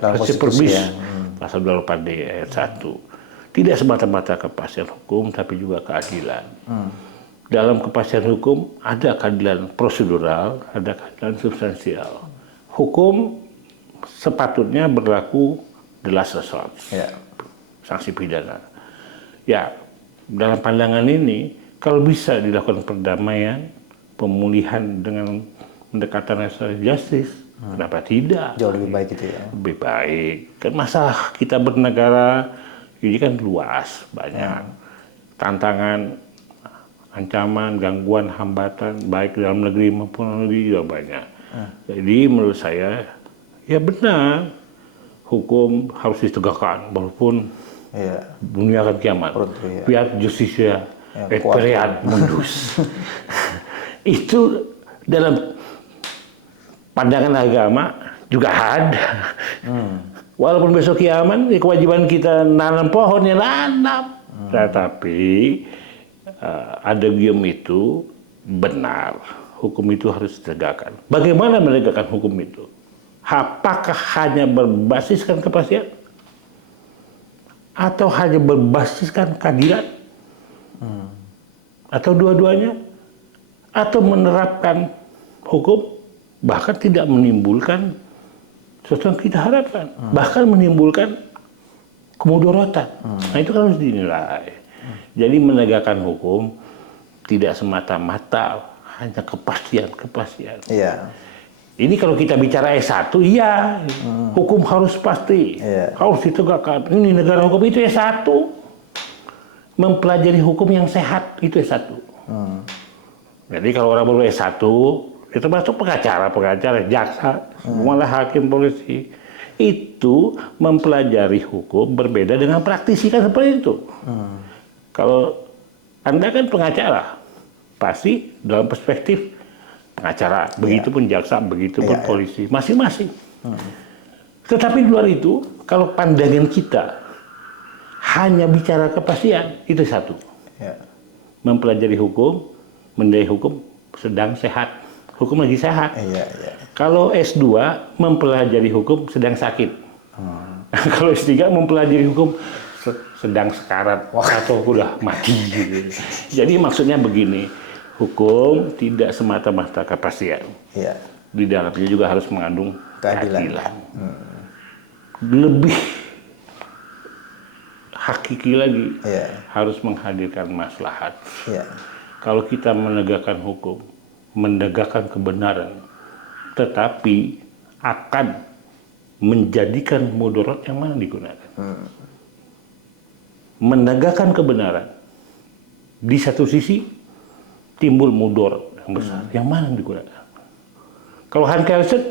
Pasal 28D ayat 1. Tidak semata-mata kepastian hukum, tapi juga keadilan. Dalam kepastian hukum ada keadilan prosedural, ada keadilan substansial. Hukum sepatutnya berlaku the last resort. Sanksi pidana. Ya, dalam pandangan ini, kalau bisa dilakukan perdamaian, pemulihan dengan pendekatan restoratif justice, kenapa tidak? Jauh lebih baik itu ya. Lebih baik. Kan masalah kita bernegara ini kan luas, banyak tantangan, ancaman, gangguan, hambatan, baik dalam negeri maupun luar negeri juga banyak. Jadi menurut saya, ya benar, hukum harus ditegakkan, walaupun dunia akan kiamat. Fiat justisia et pereat mundus. Itu dalam pandangan agama juga ada. Walaupun besok kiamat, kewajiban kita nanam pohon ya nanam. Tetapi adagium itu benar. Hukum itu harus ditegakkan. Bagaimana menegakkan hukum itu? Apakah hanya berbasiskan kepastian? Atau hanya berbasiskan keadilan? Atau dua-duanya? Atau menerapkan hukum bahkan tidak menimbulkan sesuatu yang kita harapkan, bahkan menimbulkan kemudaratan. Nah itu kan harus dinilai. Jadi menegakkan hukum tidak semata-mata hanya kepastian. Iya. Ini kalau kita bicara S1, iya, hukum harus pasti, harus ditegakkan. Ini negara hukum itu S1. Mempelajari hukum yang sehat itu S1. Jadi kalau orang baru S1, itu masuk pengacara, jaksa, malah hakim, polisi. Itu mempelajari hukum berbeda dengan praktisi kan seperti itu. Kalau Anda kan pengacara, pasti dalam perspektif pengacara, begitupun jaksa, begitupun polisi, masing-masing. Tetapi di luar itu, kalau pandangan kita hanya bicara kepastian, itu satu. Mempelajari hukum, mendai hukum sedang sehat, hukum lagi sehat. Kalau S2 mempelajari hukum sedang sakit. Kalau S3 mempelajari hukum sedang sekarat atau udah mati. Gitu. Jadi maksudnya begini, hukum tidak semata-mata kepastian. Di dalamnya juga harus mengandung keadilan. Lebih hakiki lagi, harus menghadirkan maslahat. Kalau kita menegakkan hukum, menegakkan kebenaran, tetapi akan menjadikan mudarat yang mana digunakan? Menegakkan kebenaran, di satu sisi timbul mudarat yang besar, yang mana digunakan? Kalau Hans Kelsen,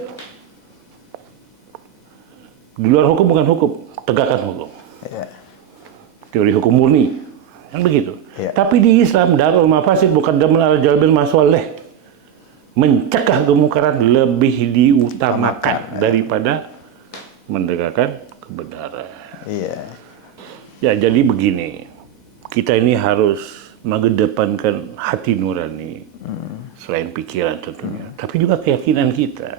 di luar hukum bukan hukum, tegakkan hukum. Teori hukum murni, kan begitu. Tapi di Islam, darul mafasid bukan daman ala jalbil masoleh. Mencegah kemungkaran lebih diutamakan daripada menegakkan kebenaran. Ya jadi begini, kita ini harus mengedepankan hati nurani, selain pikiran tentunya, tapi juga keyakinan kita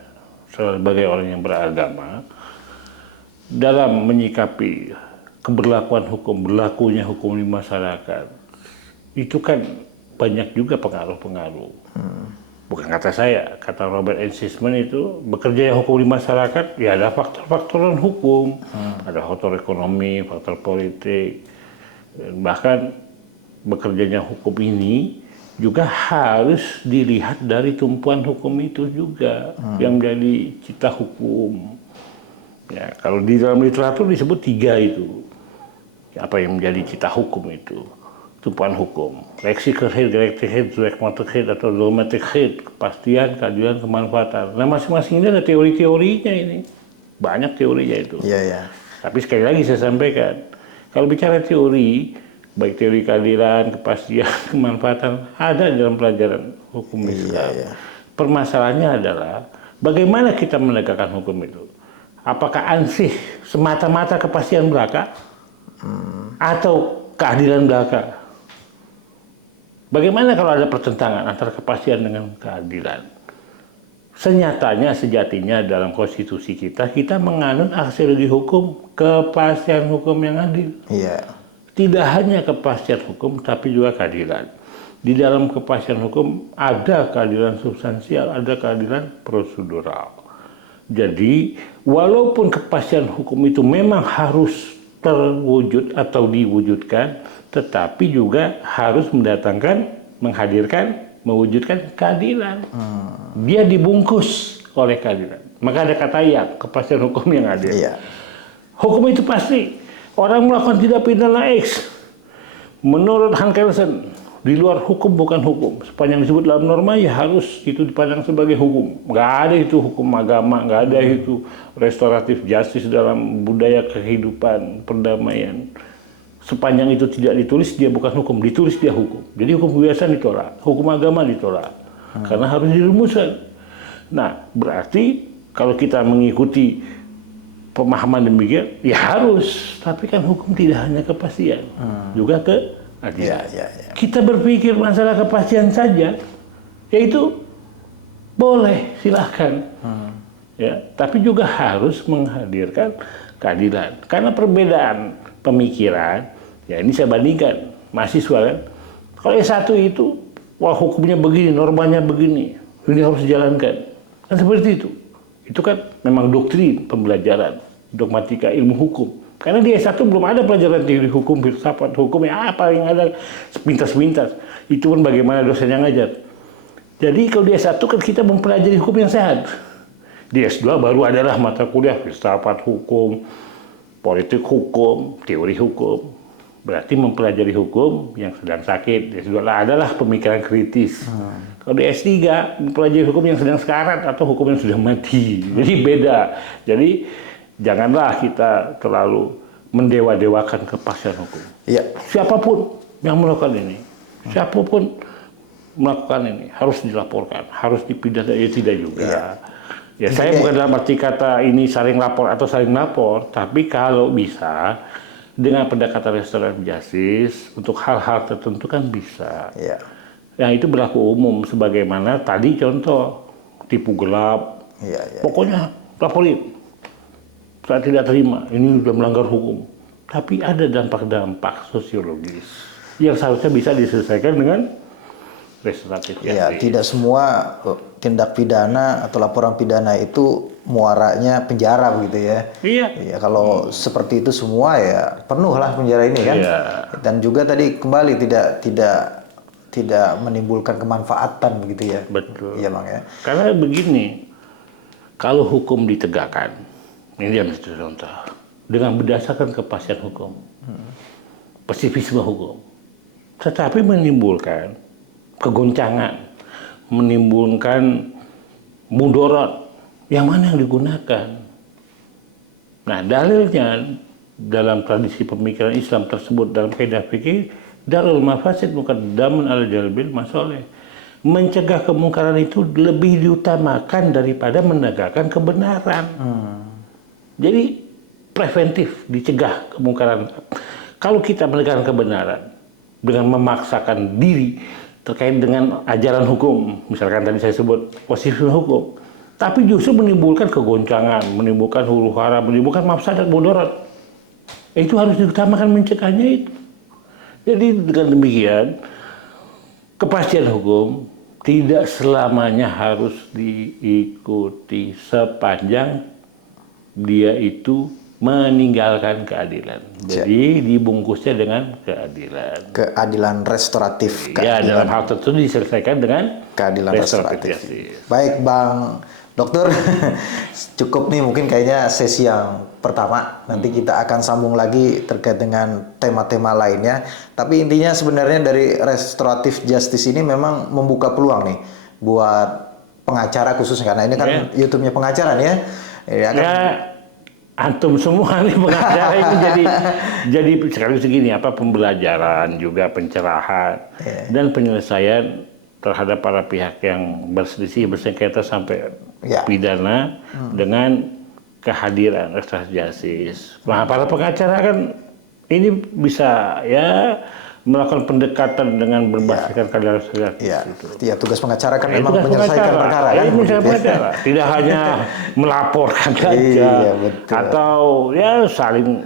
sebagai orang yang beragama dalam menyikapi keberlakuan hukum, berlakunya hukum di masyarakat. Itu kan banyak juga pengaruh-pengaruh. Bukan kata saya, kata Robert N. Sisman itu, bekerja yang hukum di masyarakat, ya ada faktor-faktor hukum, ada faktor ekonomi, faktor politik, dan bahkan bekerjanya hukum ini juga harus dilihat dari tumpuan hukum itu juga, yang menjadi cita hukum. Ya, kalau di dalam literatur disebut 3 itu, apa yang menjadi cita hukum itu. Tumpuan hukum, leksikheid, gerechtigheid, zurechtmatigheid atau doelmatigheid, kepastian, keadilan, kemanfaatan. Nah masing-masing ini ada teori-teorinya ini, banyak teorinya itu. Tapi sekali lagi saya sampaikan, kalau bicara teori, baik teori keadilan, kepastian, kemanfaatan, ada dalam pelajaran hukum Islam. Permasalahannya adalah bagaimana kita menegakkan hukum itu. Apakah ansih semata-mata kepastian belaka atau keadilan belaka? Bagaimana kalau ada pertentangan antara kepastian dengan keadilan? Senyatanya, sejatinya dalam konstitusi kita menganut aksiologi hukum, kepastian hukum yang adil. Tidak hanya kepastian hukum, tapi juga keadilan. Di dalam kepastian hukum ada keadilan substansial, ada keadilan prosedural. Jadi, walaupun kepastian hukum itu memang harus terwujud atau diwujudkan, tetapi juga harus mewujudkan keadilan. Dia dibungkus oleh keadilan. Maka ada kata kepastian hukum yang adil. Hukum itu pasti. Orang melakukan tindak pidana X, menurut Hans Kelsen, di luar hukum bukan hukum. Sepanjang disebut dalam norma ya harus itu dipandang sebagai hukum. Nggak ada itu hukum agama, nggak ada itu restoratif justice dalam budaya kehidupan, perdamaian. Sepanjang itu tidak ditulis, dia bukan hukum. Ditulis, dia hukum. Jadi hukum kebiasaan ditolak, hukum agama ditolak. Karena harus dirumuskan. Nah, berarti kalau kita mengikuti pemahaman demikian, ya harus. Tapi kan hukum tidak hanya kepastian, juga keadilan. Kita berpikir masalah kepastian saja, yaitu boleh, silahkan. Ya, tapi juga harus menghadirkan keadilan. Karena perbedaan pemikiran, ya ini saya bandingkan mahasiswa kan. Kalau S1 itu, wah hukumnya begini, normanya begini, ini harus dijalankan. Kan seperti itu. Itu kan memang doktrin pembelajaran, dogmatika ilmu hukum. Karena di S1 belum ada pelajaran teori hukum, filsafat hukum, ya apa yang ada sepintas-pintas. Itu pun bagaimana dosen yang ngajar. Jadi kalau di S1 kan kita mempelajari hukum yang sehat. Di S2 baru adalah mata kuliah filsafat hukum, politik hukum, teori hukum. Berarti mempelajari hukum yang sedang sakit. Di S2 adalah pemikiran kritis. Kalau di S3 mempelajari hukum yang sedang sekarat atau hukum yang sudah mati. Jadi beda. Jadi janganlah kita terlalu mendewa-dewakan kepastian hukum. Iya. Siapapun yang melakukan ini, siapapun melakukan ini harus dilaporkan, harus dipidana. Ya tidak juga. Iya. Ya saya bukan dalam arti kata ini saling lapor atau saling lapor, tapi kalau bisa dengan pendekatan restoratif justice untuk hal-hal tertentu kan bisa. Iya. Yang itu berlaku umum sebagaimana tadi contoh tipu gelap. Iya. Pokoknya laporin. Saya tidak terima, ini sudah melanggar hukum. Tapi ada dampak-dampak sosiologis yang seharusnya bisa diselesaikan dengan restoratif justice. Iya, tidak semua tindak pidana atau laporan pidana itu muaranya penjara begitu ya. Iya. Iya, kalau seperti itu semua ya penuhlah penjara ini kan. Iya. Dan juga tadi kembali tidak menimbulkan kemanfaatan begitu ya. Betul. Iya, Bang ya. Karena begini, kalau hukum ditegakkan, ini yang contoh, dengan berdasarkan kepastian hukum, pasifisme hukum, tetapi menimbulkan kegoncangan, menimbulkan mudarat, yang mana yang digunakan? Nah, dalilnya dalam tradisi pemikiran Islam tersebut dalam kaidah fikih, darul mafasid muqaddamun ala jalbil masoleh. Mencegah kemungkaran itu lebih diutamakan daripada menegakkan kebenaran. Jadi preventif, dicegah kemungkaran. Kalau kita menegakkan kebenaran dengan memaksakan diri terkait dengan ajaran hukum, misalkan tadi saya sebut posisi hukum, tapi justru menimbulkan kegoncangan, menimbulkan huru hara, menimbulkan mafsadat mudarat. Itu harus diutamakan mencegahnya itu. Jadi dengan demikian, kepastian hukum tidak selamanya harus diikuti sepanjang dia itu meninggalkan keadilan. Jadi dibungkusnya dengan keadilan. Keadilan restoratif. Ya, dalam hal tertentu diselesaikan dengan keadilan restoratif. Baik, Bang Dokter, cukup nih mungkin kayaknya sesi yang pertama. Nanti kita akan sambung lagi terkait dengan tema-tema lainnya. Tapi intinya sebenarnya dari restoratif justice ini memang membuka peluang nih buat pengacara khususnya, karena ini kan YouTube-nya pengacara nih ya. Ya, kan? Antum semua nih pengacara ini jadi sekali segini pembelajaran juga pencerahan dan penyelesaian terhadap para pihak yang berselisih bersengketa sampai pidana dengan kehadiran restoratif justice. Nah, para pengacara kan ini bisa melakukan pendekatan dengan berbasiskan keadilan restoratif. Ya, tugas pengacara kan memang menyelesaikan perkara kan. Pengacara. Tidak hanya melaporkan saja atau saling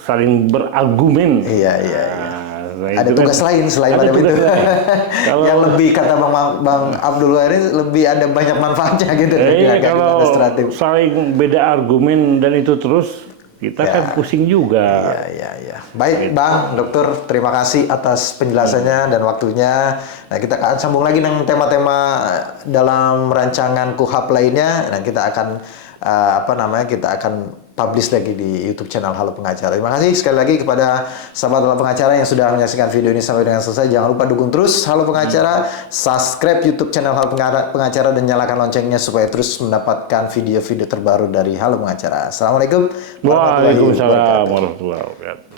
saling berargumen. Ada tugas lain selain pada itu. Yang lebih kata Bang Abdul ini lebih ada banyak manfaatnya gitu. Kalau saling beda argumen dan itu terus kita kan pusing juga. Baik, Bang Dokter, terima kasih atas penjelasannya dan waktunya. Nah, kita akan sambung lagi dengan tema-tema dalam rancangan KUHAP lainnya. Dan kita akan kita akan publish lagi di YouTube channel Halo Pengacara. Terima kasih sekali lagi kepada sahabat Halo Pengacara yang sudah menyaksikan video ini sampai dengan selesai. Jangan lupa dukung terus Halo Pengacara, subscribe YouTube channel Halo Pengacara dan nyalakan loncengnya supaya terus mendapatkan video-video terbaru dari Halo Pengacara. Assalamualaikum warahmatullahi wabarakatuh.